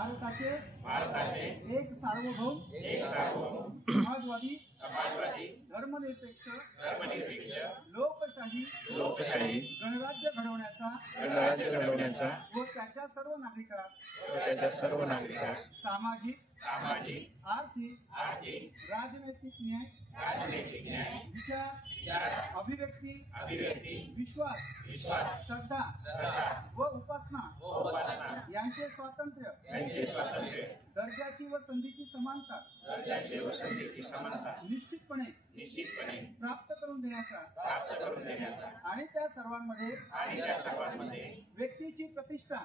भारताचे एक सार्वभौम समाजवादी धर्मनिरपेक्ष लोकशाही गणराज्य घडवण्याचा व त्याच्या सर्व नागरिकांस सामाजिक आर्थिक राजनैतिक न्याय विचार अभिव्यक्ती विश्वास श्रद्धा व उपासना यांचे स्वातंत्र्य दर्जाची व संधीची समानता निश्चितपणे प्राप्त करून देण्याचा आणि त्या सर्वांमध्ये व्यक्तीची प्रतिष्ठा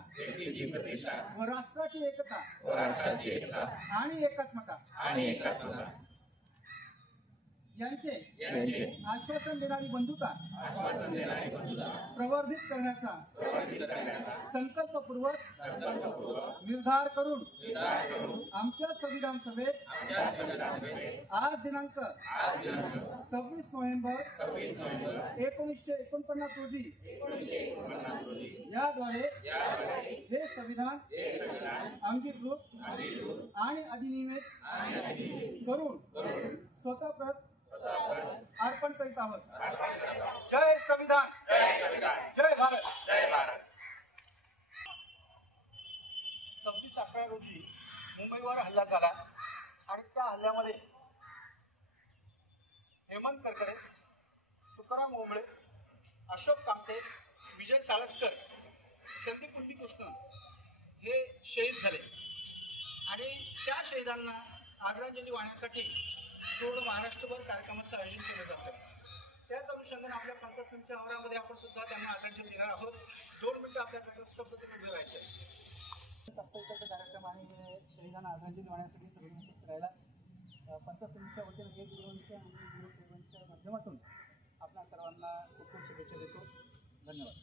व राष्ट्राची एकता आणि एकात्मता यांचे आश्वासन देणारी बंधुता प्रवर्धित करण्याचा संकल्पपूर्वक निर्धार करून आमच्या संविधान सभेत आज दिनांक 26 नोव्हेंबर 1949 रोजी याद्वारे हे संविधान अंगीकृत आणि अधिनियमित करून स्वतःप्रत अर्पण करीत आहोत। जय संविधान, जय भारत। 26/11 रोजी मुंबईवर हल्ला झाला आणि त्या हल्ल्यामध्ये हेमंत करकरे, तुकाराम ओंबळे, अशोक कामते, विजय साळसकर, संदीप उर्फीकृष्ण हे शहीद झाले आणि त्या शहीदांना आदरांजली वाहण्यासाठी पूर्ण महाराष्ट्रभर कार्यक्रमाचं आयोजन केलं जातं। त्याच अनुषंगाने आपल्या पंचायत समितीच्या आवारामध्ये आपण सुद्धा त्यांना आदरांजली देणार आहोत। 2 मिनिटं आपल्याकडे स्तब्धतेने उभे राहायचं। तात्पुरत्या कार्यक्रम आणि शहीदांना आदरांजली वाहण्यासाठी सर्वांनी उपस्थित राहिला। पंचायत समितीच्या वतीने गेट गुरुवांच्या आणि माध्यमातून आपल्या सर्वांना खूप खूप शुभेच्छा देतो। धन्यवाद।